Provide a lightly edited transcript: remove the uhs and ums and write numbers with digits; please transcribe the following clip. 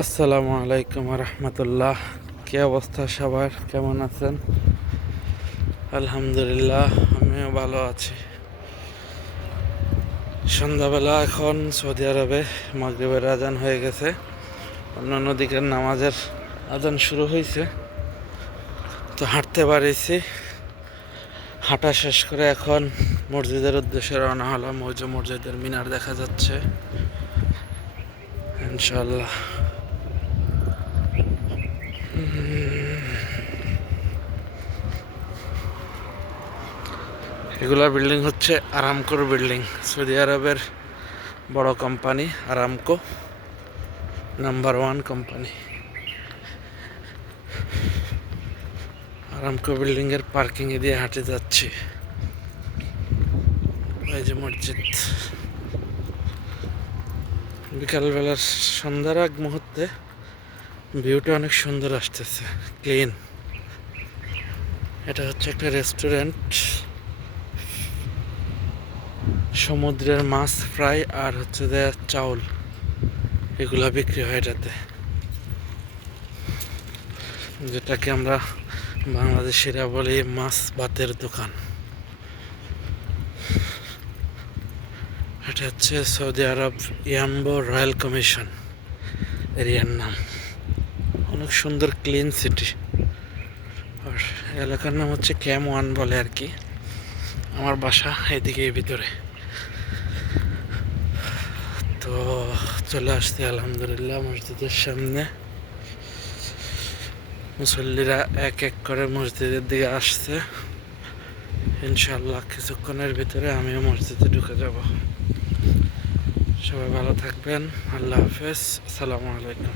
আসসালামু আলাইকুম রহমতুল্লাহ। কি অবস্থা সবার, কেমন আছেন? আলহামদুলিল্লাহ, আমিও ভালো আছি। সন্ধ্যাবেলা এখন সৌদি আরবে মাগরিবের আজান হয়ে গেছে, অন্যান্য দিকের নামাজের আজান শুরু হয়েছে। তো হাঁটতে পারিছি, হাঁটা শেষ করে এখন মসজিদের উদ্দেশ্যে রওনা হলাম। ওই যে মসজিদের মিনার দেখা যাচ্ছে, ইনশাল্লাহ। এগুলা বিল্ডিং হচ্ছে আরামকোর বিল্ডিং, সৌদি আরবের বড় company Aramco, number 1 company. Aramco building এর পার্কিং এ দিয়ে হাঁটে যাচ্ছি। এই যে মসজিদ, বিকালবেলার সন্ধ্যার আগ মুহূর্তে ভিউটা অনেক সুন্দর আসতেছে, ক্লিন। এটা হচ্ছে একটা রেস্টুরেন্ট, সমুদ্রের মাছ ফ্রাই আর হচ্ছে যে চাউল, এগুলা বিক্রি হয় এটাতে, যেটাকে আমরা বাংলাদেশিরা বলি মাছ ভাতের দোকান। এটা হচ্ছে সৌদি আরব ইয়াম্বো রয়্যাল কমিশন এরিয়ার নাম। অনেক সুন্দর ক্লিন সিটি। আর এলাকার নাম হচ্ছে ক্যাম 1 বলে আর কি। আমার বাসা এদিকে ভিতরে। তো চলে আসছি আলহামদুলিল্লাহ মসজিদের সামনে। মুসল্লিরা এক এক করে মসজিদের দিকে আসছে। ইনশাল্লাহ কিছুক্ষণের ভিতরে আমিও মসজিদে ঢুকে যাব। সবাই ভালো থাকবেন, আল্লাহ হাফেজ, আসসালামু আলাইকুম।